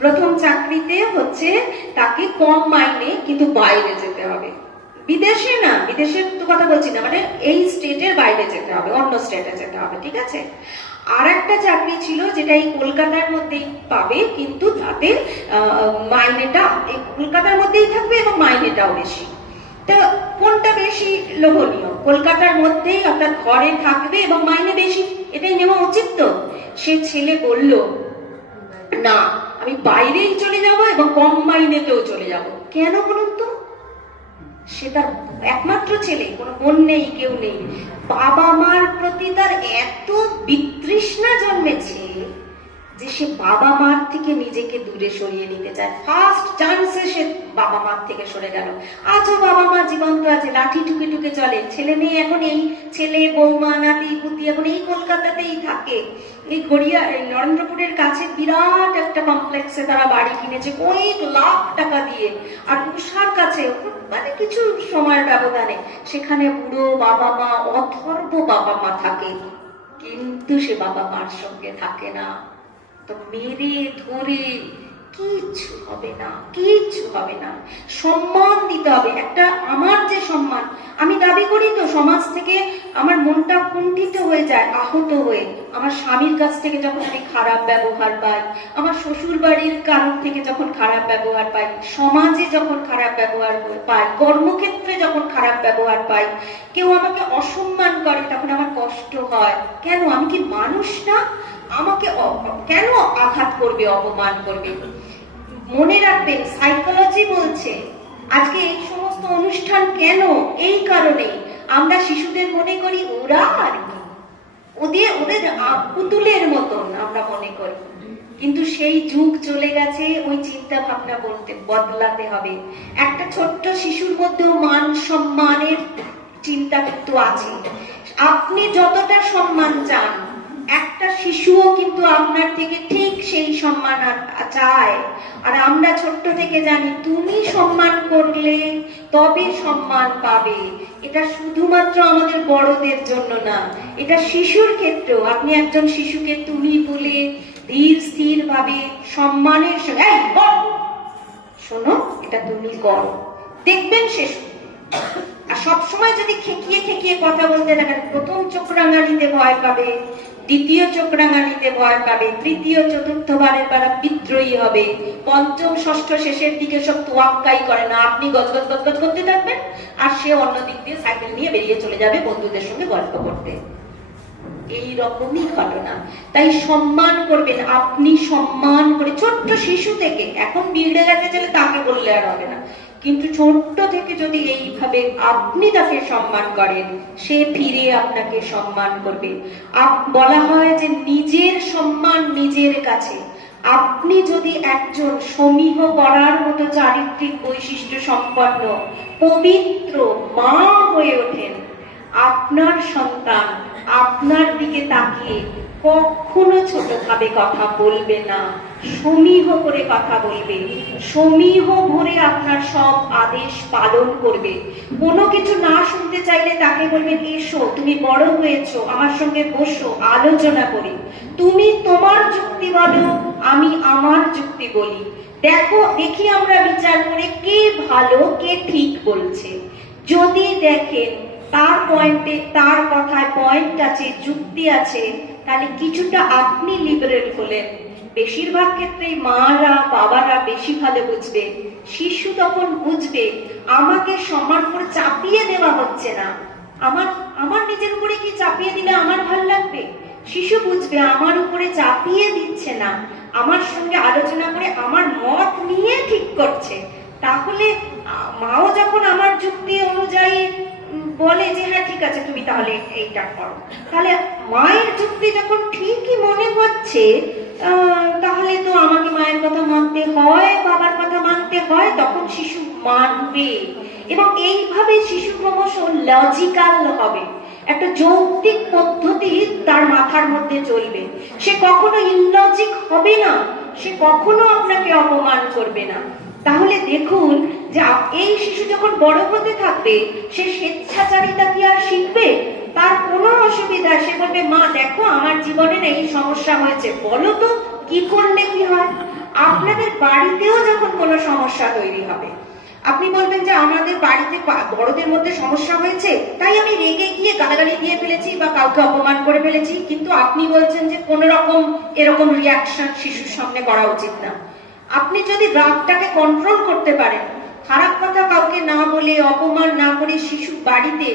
প্রথম চাকরিতে হচ্ছে তাকে কম মাইনে কিন্তু বাইরে যেতে হবে, বিদেশে না, বিদেশের তো কথা বলছি না, মানে এই স্টেটের বাইরে যেতে হবে, অন্য স্টেটে যেতে হবে, ঠিক আছে। আর একটা চাকরি ছিল যেটা এই কলকাতার মধ্যেই পাবে, কিন্তু তাদের মাইনেটা এই কলকাতার মধ্যেই থাকবে এবং মাইনেটাও বেশি। তো কোনটা বেশি লোভনীয়? কলকাতার মধ্যেই অর্থাৎ ঘরে থাকবে এবং মাইনে বেশি, এটাই নেওয়া উচিত। তো সে ছেলে বলল, না, আমি বাইরেই চলে যাব এবং কম মাইনেতেও চলে যাব। কেন বলুন তো? সে তার একমাত্র ছেলে, কোনো বোন নেই, কেউ নেই। বাবা মার প্রতি তার এত বিতৃষ্ণা জন্মেছে যে সে বাবা মার থেকে নিজেকে দূরে সরিয়ে নিতে চায়। ফার্স্ট চান্সে সে বাবা মার থেকে সরে গেল। আজও বাবা মা জীবন্ত আছে, লাঠি টুকে টুকে চলে। ছেলে মেয়ে এখন এই ছেলে বৌমা নাতি পুতি এখন এই কলকাতাতেই থাকে। এই গড়িয়া নরেন্দ্রপুরের কাছে বিরাট একটা কমপ্লেক্সে তারা বাড়ি কিনেছে কয়েক লাখ টাকা দিয়ে, আর উষার কাছে, মানে কিছু সময়ের ব্যবধানে সেখানে বুড়ো বাবা মা, অথর্ব বাবা মা থাকে, কিন্তু সে বাবা মার সঙ্গে থাকে না। তো মেরে ধরে কিচ্ছু হবে না, কিচ্ছু হবে না। সম্মান দিতে হবে। একটা আমার যে সম্মান, আমি দাবি করি তো সমাজ থেকে আমার মনটা কুণ্ঠিত হয়ে যায়, আহত হয়ে। আমার স্বামীর কাছ থেকে যখন আমি খারাপ ব্যবহার পাই, আমার শ্বশুর বাড়ির কারণ থেকে যখন খারাপ ব্যবহার পাই, সমাজে যখন খারাপ ব্যবহার পাই, কর্মক্ষেত্রে যখন খারাপ ব্যবহার পাই, কেউ আমাকে অসম্মান করে, তখন আমার কষ্ট হয়। কেন? আমি কি মানুষ না? আমাকে কেন আঘাত করবে, অপমান করবে? মনে রাখবেন, সাইকোলজি বলছে আজকে এই সমস্ত অনুষ্ঠান কেন? এই কারণে আমরা শিশুদের মনে করি ওরা আর কি, ওদের পুতুলের মতন আমরা মনে করি, কিন্তু সেই যুগ চলে গেছে। ওই চিন্তা ভাবনা বদলাতে হবে। একটা ছোট্ট শিশুর মধ্যেও মান সম্মানের চিন্তা কিন্তু আছে। আপনি যতটা সম্মান চান, একটা শিশুও কিন্তু আপনার থেকে ঠিক সেই সম্মান চায়। আর আমরা ছোট্ট থেকে জানি তুমি সম্মান করলে তবে সম্মান পাবে। এটা শুধুমাত্র আমাদের বড়দের জন্য না, এটা শিশুর ক্ষেত্রেও। আপনি একজন শিশুকে তুমি বলে ধীর স্থির ভাবে সম্মানের সঙ্গে, এই শোনো, এটা তুমি করো, দেখবেন সে। আর সবসময় যদি খেকিয়ে খেকিয়ে কথা বলতে থাকেন, প্রথম চোখ রাঙানিতে ভয় পাবে, দ্বিতীয় চোখ রাঙানিতে ভয় পাবে, তৃতীয় চতুর্থবারের বেলা বিদ্রোহী হবে, পঞ্চম ষষ্ঠ শেষের দিকে সব তোয়াক্কাই করে না। আপনি গজগজ গজগজ করতে থাকবেন, আর সে অন্য দিক দিয়ে সাইকেল নিয়ে বেরিয়ে চলে যাবে বন্ধুদের সঙ্গে গল্প করতে। এই রকমই ঘটনা। তাই সম্মান করবেন, আপনি সম্মান করে ছোট্ট শিশু থেকে, এখন বিগড়ে গেছে চলে তাকে বললে আর হবে না, কিন্তু ছোট্ট থেকে যদি এইভাবে আপনি তাকে সম্মান করেন, সে ফিরে আপনাকে সম্মান করবে। বলা হয় যে নিজের সম্মান নিজের কাছে। আপনি যদি একজন সমীহ করার মতো চারিত্রিক বৈশিষ্ট্য সম্পন্ন পবিত্র মা হয়ে ওঠেন, আপনার সন্তান আপনার দিকে তাকিয়ে কখনো ছোটভাবে কথা বলবে না, সমীহ করে কথা বলবে, সমীহ ভরে আপনার সব আদেশ পালন করবে। কোনো কিছু না শুনতে চাইলে তাকে বলবেন, এসো, তুমি বড় হয়েছো, আমার সঙ্গে বসো, আলোচনা করি। তুমি তোমার যুক্তি বলো, আমি আমার যুক্তি বলি। দেখি আমরা বিচার করে কে ভালো, কে ঠিক বলছে। যদি দেখেন তার পয়েন্টে, তার কথায় পয়েন্ট আছে, যুক্তি আছে, তাহলে কিছুটা আপনি লিবারেল হলেন। বেশিরভাগ ক্ষেত্রেই মারা বাবারা বেশি ভালো বুঝবে। শিশু তখন বুঝবে আমাকে সমান করে চাপিয়ে দেওয়া হচ্ছে না। আমার নিজের উপরে কি চাপিয়ে দিলে আমার ভাল লাগবে? শিশু বুঝবে আমার উপরে চাপিয়ে দিচ্ছে না, আমার সঙ্গে আলোচনা করে আমার মত নিয়ে ঠিক করছে। তাহলে মাও যখন আমার যুক্তি অনুযায়ী বলে যে হ্যাঁ ঠিক আছে তুমি তাহলে এইটা করো, তাহলে মায়ের যুক্তি যখন ঠিকই মনে হচ্ছে, তাহলে তো আমাকে মায়ের কথা মানতে হয়, বাবার কথা মানতে হয়, তখন শিশু মানবে। এবং এইভাবে শিশু ক্রমশ লজিক্যাল হবে, একটা যৌক্তিক পদ্ধতি তার মাথার মধ্যে চলবে। সে কখনো ইললজিক হবে না, সে কখনো আপনাকে অপমান করবে না। তাহলে দেখুন যে এই শিশু যখন বড় হতে থাকবে, সে স্বেচ্ছাচারিতা কি আর শিখবে? তার কোনো অসুবিধা, সে বলবে মা দেখো আমার জীবনে না এই সমস্যা হয়েছে, বলো তো কি করলে কি হয়। আপনাদের বাড়িতেও যখন কোনো সমস্যা তৈরি হবে, আপনি বলবেন যে আমাদের বাড়িতে বড়দের মধ্যে সমস্যা হয়েছে, তাই আমি রেগে গিয়ে গালাগালি দিয়ে ফেলেছি বা কাউকে অপমান করে ফেলেছি, কিন্তু আপনি বলছেন যে কোন রকম এরকম রিয়াকশন শিশুর সামনে করা উচিত না। আপনি যদি রাগটাকে কন্ট্রোল করতে পারেন, খারাপ কথা কাউকে না বলে, অপমান না করে, শিশু বাড়িতে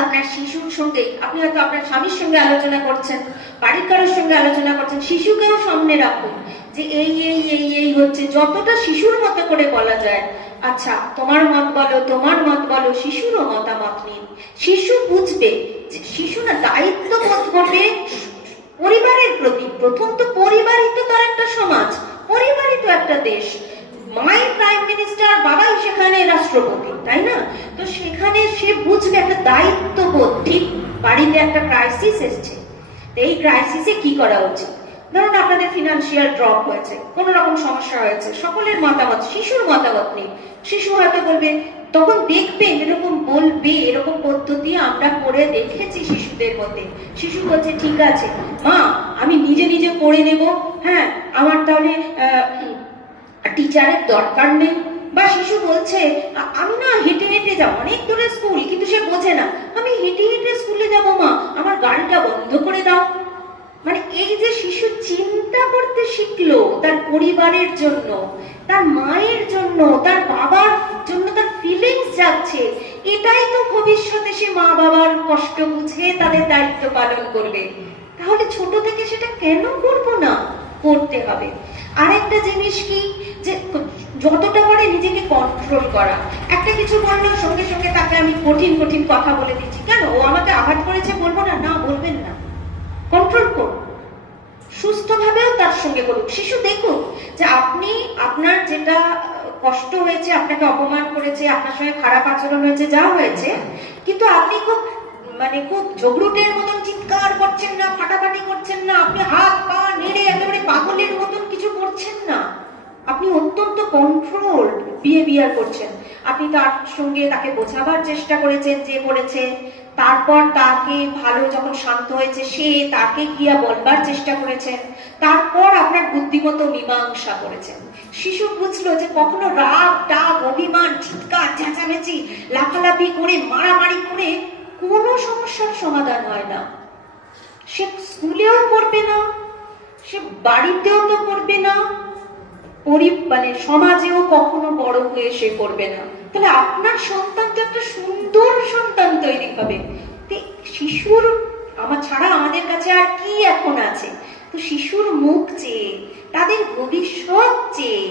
আপনার শিশুর সঙ্গে, আপনি হয়তো আপনার স্বামীর সঙ্গে আলোচনা করছেন, বাড়ির কারোর সঙ্গে আলোচনা করছেন, শিশুকেও সামনে রাখুন যে এই এই এই এই হচ্ছে, যতটা শিশুর মতো করে বলা যায়। আচ্ছা তোমার মত বলো, তোমার মত বলো, শিশুরও মতামত নিন। শিশু বুঝবে যে শিশু না দায়িত্ব বোধ করবে পরিবারের প্রতি। প্রথম তো পরিবারই তো তার একটা সমাজ, পরিবারই তো একটা দেশ। মাই প্রাইম মিনিস্টার, বাবাই সেখানে রাষ্ট্রপতি, তাই না? তো সেখানে সে বুঝবে একটা দায়িত্ববোধ। ঠিক বাড়িতে একটা ক্রাইসিস এসছে, এই ক্রাইসিসে কি করা উচিত? ধরুন আপনাদের ফিনান্সিয়াল ড্রপ হয়েছে, কোন রকম সমস্যা হয়েছে, সকলের মতামত, শিশুর মতামত নেই। শিশু হয়তো বলবে, তখন দেখবেন এরকম বলবে, এরকম পদ্ধতি আমরা করে দেখেছি শিশুদের মধ্যে। শিশু বলছে ঠিক আছে মা, আমি নিজে নিজে করে নেব, হ্যাঁ আমার তাহলে টিচারের দরকার নেই। বা শিশু বলছে আমি না হেঁটে হেঁটে যাবো, অনেক দূরে স্কুল, কিন্তু সে বোঝে না আমি হেঁটে হেঁটে স্কুলে যাবো মা, আমার গাড়িটা বন্ধ করে দাও। মানে এই যে শিশু চিন্তা করতে শিখলো তার পরিবারের জন্য, তার মায়ের জন্য, তার বাবার জন্য, তার ফিলিংস যাচ্ছে, এটাই তো ভবিষ্যতে সে মা বাবার কষ্ট বুঝে তাদের দায়িত্ব পালন করবে। তাহলে ছোট থেকে সেটা কেন করবো না? করতে হবে। আরেকটা জিনিস কি, যে যতটা পারে নিজেকে কন্ট্রোল করা। একটা কিছু বললো সঙ্গে সঙ্গে তাকে আমি কঠিন কঠিন কথা বলে দিচ্ছি, কেন ও আমাকে আঘাত করেছে বলবো না? না, বলবেন না, কন্ট্রোল করুন, সুস্থভাবেও তার সঙ্গে করুন। শিশু দেখুক যে আপনি, আপনার যেটা কষ্ট হয়েছে, আপনাকে অপমান করেছে, আপনার সঙ্গে খারাপ আচরণ হয়েছে, যা হয়েছে, কিন্তু আপনি খুব খুব ঝগড়ুটের মতন চিৎকার করছেন না, ফাটাফাটি করছেন না, আপনি হাত পা নেড়ে একেবারে পাগলের মতন কিছু করছেন না, আপনি অত্যন্ত কন্ট্রোলড বিহেভিয়ার করছেন। আপনি তার সঙ্গে তাকে বোঝাবার চেষ্টা করেছেন যে করেছে, তারপর তাকে ভালো যখন শান্ত হয়েছে সে তাকে গিয়া বলবার চেষ্টা করেছেন, তারপর আপনার বুদ্ধিমতো মীমাংসা করেছেন। শিশু বুঝলো যে কখনো রাগ টাগ অভিমান চিৎকার চেঁচামেচি লাফালাফি করে মারামারি করে কোনো সমস্যার সমাধান হয় না। সে স্কুলেও করবে না, সে বাড়িতেও তো করবে না, সমাজেও কখনো বড় হয়ে সে করবে না। তাহলে আপনার সন্তান তো একটা সুন্দর সন্তান তৈরি হবে। শিশুর আমার ছাড়া আমাদের কাছে আর কি এখন আছে? তো শিশুর মুখ চেয়ে, তাদের ভবিষ্যৎ চেয়ে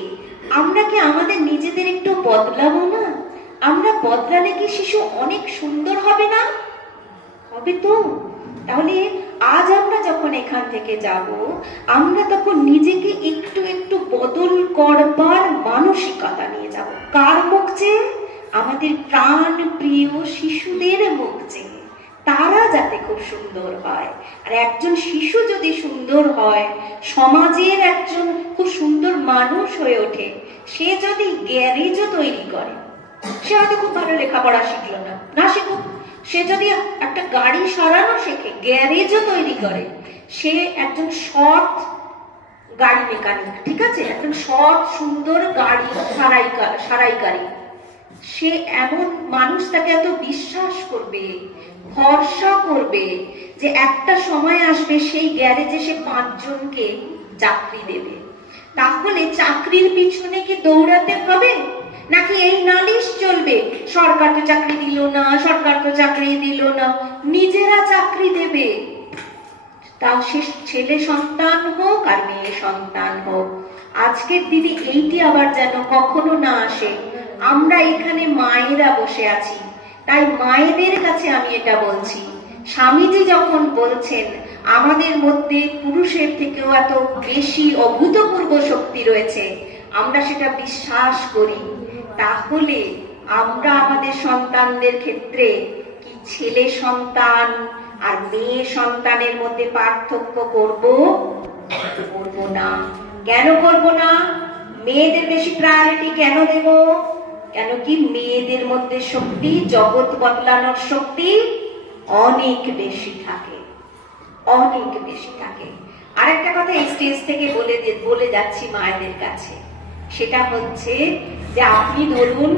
আমরা কি আমাদের নিজেদের একটু বদলাবো না? আমরা বদলালে কি শিশু অনেক সুন্দর হবে না? হবে তো। তাহলে আজ আমরা যখন এখান থেকে যাব, আমরা তখন নিজেকে একটু একটু বদল করবার মানসিকতা নিয়ে যাব। কার মুখ চেয়ে? আমাদের প্রাণ প্রিয় শিশুদের মুখ চেয়ে। তারা যাতে খুব সুন্দর হয়। আর একজন শিশু যদি সুন্দর হয়, সমাজের একজন খুব সুন্দর মানুষ হয়ে ওঠে। সে যদি গ্যারেজও তৈরি করে, সে হয়তো খুব ভালো লেখাপড়া শিখলো না, না শিখুক, সে যদি একটা গাড়ি সারানো শেখে, গ্যারেজও তৈরি করে, সে একজন সৎ গাড়ি মেকানিক, ঠিক আছে, একজন সৎ সুন্দর গাড়ি সারাইকারী, সে এমন মানুষ তাকে এত বিশ্বাস করবে, ভরসা করবে, যে একটা সময় আসবে সেই গ্যারেজে সে 5 জনকে চাকরি দেবে। তাহলে চাকরির পিছনে কি দৌড়াতে হবে, নাকি এই নালিশ চলবে, সরকার তো চাকরি দিল না, সরকার তো চাকরি দিল না, নিজেরা চাকরি দেবে? তাও সে ছেলে সন্তান হোক আর মেয়ে সন্তান হোক, আজকের দিনে এইটি আবার যেন কখনো না আসে। আমরা এখানে মায়েরা বসে আছি, তাই মায়েদের কাছে আমি এটা বলছি, স্বামীজি যখন বলছেন আমাদের মধ্যে পুরুষের থেকেও এত বেশি অভূতপূর্ব শক্তি রয়েছে, আমরা সেটা বিশ্বাস করি, তাহলে আমরা আমাদের সন্তানদের ক্ষেত্রে কি ছেলে সন্তান আর মেয়ে সন্তানের মধ্যে পার্থক্য করব না? কেন করব না? মেয়েদের বেশি প্রায়োরিটি কেন দেব? কেন কি মেয়েদের মধ্যে শক্তি, জগৎ বদলানোর শক্তি অনেক বেশি থাকে, অনেক বেশি থাকে। আরেকটা কথা এই স্টেজ থেকে বলে যাচ্ছি মায়েদের কাছে, সেটা হচ্ছে যে আপনি ধরুন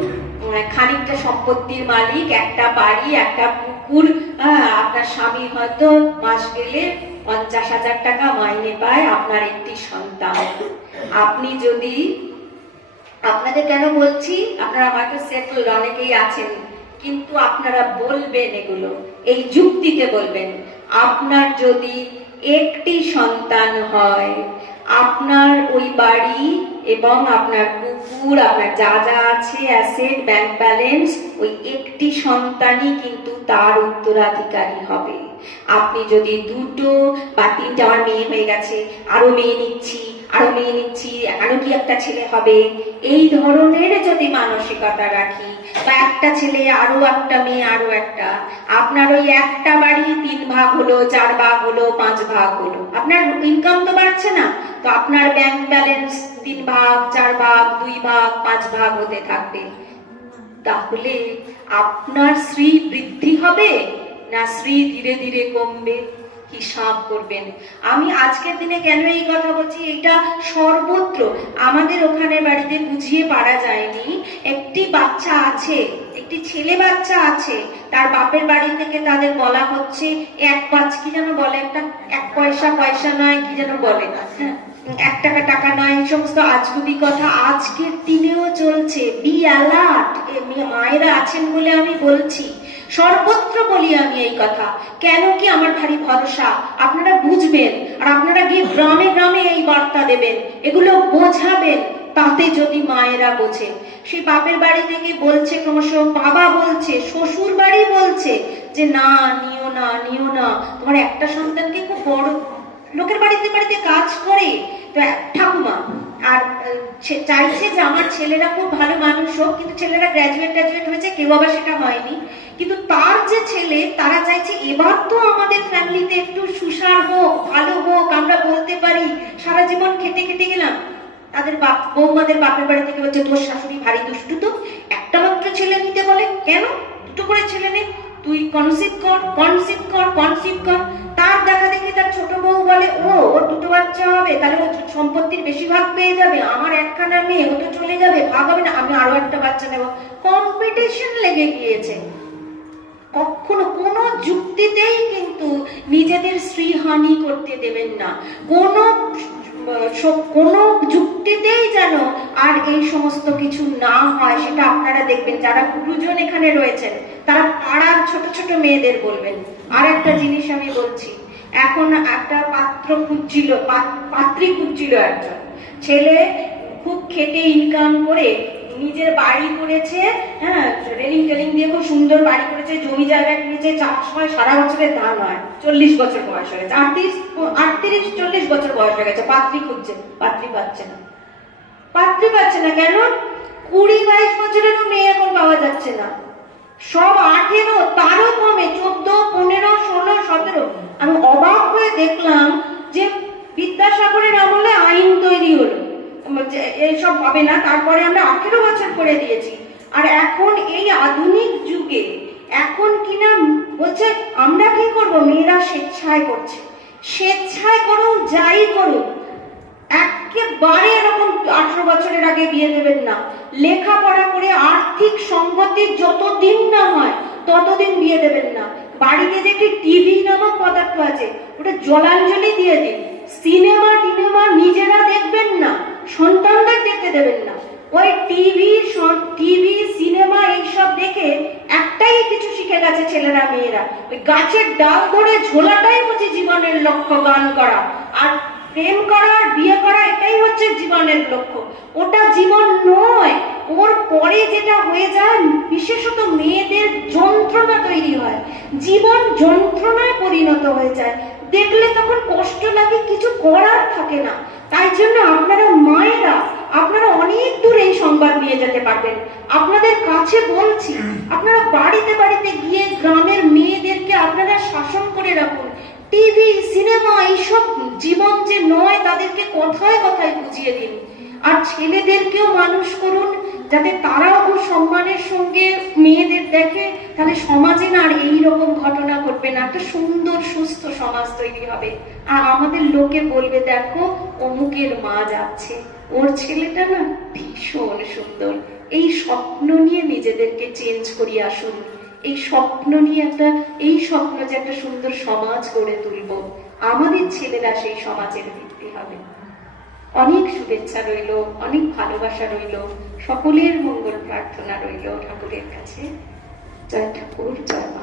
খানিকটা সম্পত্তির মালিক, একটা বাড়ি, একটা পুকুর, আপনার স্বামী হয়তো মাস গেলে 50,000 টাকা মাইনে পায়, আপনার একটি সন্তান। আপনি যদি, আপনাদের কেন বলছি, আপনারা হয়তো সেটেল অনেকেই আছেন, কিন্তু আপনারা বলবেন এগুলো, এই যুক্তিতে বলবেন, আপনার যদি একটি সন্তান হয়, আপনার ওই বাড়ি এবং আপনার পুকুর, আপনার যা যা আছে অ্যাসেট, ব্যাংক ব্যালেন্স, ওই একটি সন্তানই কিন্তু তার উত্তরাধিকারী হবে। আপনি যদি 2 বা 3, আমার মেয়ে হয়ে গেছে, আরো মেয়ে নিচ্ছি, এখনো কি একটা ছেলে হবে, এই ধরনের যদি মানসিকতা রাখি, বা একটা ছেলে আরো একটা মেয়ে আরো একটা, আপনার ওই একটা বাড়ি 3 ভাগ হলো, 4 ভাগ হলো, 5 ভাগ হলো, আপনার ইনকাম তো বাড়ছে না, তো আপনার ব্যাংক ব্যালেন্স 3 ভাগ, 4 ভাগ, 2 ভাগ, 5 ভাগ হতে থাকবে। তাহলে আপনার শ্রী বৃদ্ধি হবে না শ্রী ধীরে ধীরে কমবে? হিসাব করবেন। আমি আজকের দিনে কেন এই কথা বলছি, এটা সর্বত্র, আমাদের ওখানে বাড়িতে বুঝিয়ে পারা যায়নি, একটি বাচ্চা আছে, একটি ছেলে বাচ্চা আছে, তার বাপের বাড়ি থেকে তাদের বলা হচ্ছে 1 পাঁচ কি যেন বলে, একটা 1 পয়সা নয় কি যেন বলে, 1 টাকা নয়, এই সমস্ত আজগুবি কথা আজকের দিনেও চলছে। বি অ্যালার্ট, মায়েরা আছেন বলে আমি বলছি, সর্বত্র বলি আমি এই কথা। কেন কি আমার ভারী ভরসা, আপনারা বুঝবেন, আর আপনারা গিয়ে গ্রামে গ্রামে এই বার্তা দেবেন, এগুলো বোঝাবেন, তাতে যদি মায়েরা বোঝে। সেই বাপের বাড়ি থেকে বলছে, ক্রমশ বাবা বলছে, শ্বশুর বাড়ি বলছে যে না, নিও না, তোমার একটা সন্তানকে খুব বড় লোকের বাড়িতে কাজ করে, তো ঠাকুমা, আর চাইছে যে আমার ছেলেরা খুব ভালো মানুষ হোক, কিন্তু ছেলেরা গ্র্যাজুয়েট হয়েছে, কেউ আবার সেটা হয়নি, কিন্তু তার যে ছেলে, তারা চাইছে এবার তো আমাদের ফ্যামিলিতে একটু সুসার হোক, ভালো হোক, আমরা বলতে পারি সারা জীবন খেটে গেলাম। তাদের বৌমাদের বাপের বাড়ি থেকে বলছে তোর শাশুড়ি ভারী দুষ্টু, তো একটা মাত্র ছেলে নিতে বলে, কেন 2টো করে ছেলে নে, তুই কনসিভ কর। তার দেখা দেখি তার ছোট বউ বলে ওর 2টো বাচ্চা হবে, তাহলে ও সম্পত্তির বেশিরভাগ পেয়ে যাবে, আমার একখানা মেয়ে, ও তো চলে যাবে, ভাগ হবে না, আমি আরো একটা বাচ্চা নেব। কম্পিটিশন লেগে গিয়েছে। কখনো কোনো যুক্তিতেই কিন্তু নিজেদের শ্রীহানি করতে দেবেন না, কোনো যুক্তিতেই যেন আর এই সমস্ত কিছু না হয়, সেটা আপনারা দেখবেন। যারা গুরুজন এখানে রয়েছেন, তারা পাড়ার ছোট ছোট মেয়েদের বলবেন। আর একটা জিনিস আমি বলছি, এখন একটা পাত্রী খুঁজছিল একজন ছেলে, খুব খেটে ইনকাম করে নিজের বাড়ি করেছে, রেলিং দিয়ে খুব সুন্দর বাড়ি করেছে, জমি জায়গা কিনেছে, চাষ হয়, সারা বছরের ধান হয়, 40 বছর বয়স হয়ে গেছে, 38-40 বছর বয়স হয়ে গেছে, পাত্রী খুঁজছে, পাত্রী পাচ্ছে না। কেন? 20-22 বছরেরও মেয়ে এখন পাওয়া যাচ্ছে না, সব 18, তারও কমে, 14, 15, 16, 17 18 বছর করে দিয়েছি। আর এখন এই আধুনিক যুগে এখন কিনা বলছে আমরা কি করব, মেয়েরা স্বেচ্ছায় করছে। স্বেচ্ছায় করুন, যাই করুন, একেবারে এরকম 18 বছরের আগে বিয়ে দেবেন না। লেখাপড়া করে আর্থিক সংগতি যতদিন না হয় ততদিন বিয়ে দেবেন না। বাড়িতে যে একটি টিভি নামক পদার্থ আছে ওটা জলাঞ্জলি দিয়ে দিন। সিনেমা টিনেমা নিজেরা দেখবেন না, সন্তানদের দেখতে দেবেন না। ওই টিভি সিনেমা এইসব দেখে একটাই কিছু শিখে গেছে ছেলেরা মেয়েরা, ওই গাছের ডাল ধরে ঝোলাটাই হচ্ছে জীবনের লক্ষ্য, গান করা আর প্রেম করা আর বিয়ে করা, এটাই হচ্ছে জীবনের লক্ষ্য। ওটা জীবন নয়। ওর পরে যেটা হয়ে যায়, বিশেষত মেয়েদের যন্ত্রণা তৈরি হয়, জীবন যন্ত্রণায় পরিণত হয়ে যায়। দেখলে তখন কষ্ট লাগে, কিছু করার থাকে না। তাই জন্য আপনারা মায়েরা, আপনারা অনেক দূর এই সংবাদ নিয়ে যেতে পারবেন। আপনাদের কাছে বলছি, আপনারা বাড়িতে বাড়িতে গিয়ে গ্রামের মেয়েদেরকে আপনারা শাসন করে রাখুন। টিভি সিনেমা এইসব জীবন যে নয় তাদেরকে কথায় কথায় বুঝিয়ে দিন। আর ছেলেদেরকেও মানুষ করুন যাতে তারাও খুব সম্মানের সঙ্গে মেয়েদের দেখে, তাহলে সমাজে না আর এইরকম ঘটনা ঘটবে না, একটা সুন্দর সুস্থ সমাজ তৈরি হবে। আর আমাদের লোকে বলবে দেখো অমুকের মা যাচ্ছে, ওর ছেলেটা না ভীষণ সুন্দর। এই স্বপ্ন নিয়ে নিজেদেরকে চেঞ্জ করিয়ে আসুন। এই স্বপ্ন নিয়ে এই স্বপ্ন যে একটা সুন্দর সমাজ গড়ে তুলব, আমাদের ছেলেরা সেই সমাজের ভিত্তি হবে। অনেক শুভেচ্ছা রইল, অনেক ভালোবাসা রইল, সকলের মঙ্গল প্রার্থনা রইল ঠাকুরের কাছে। জয় ঠাকুর, জয় মা।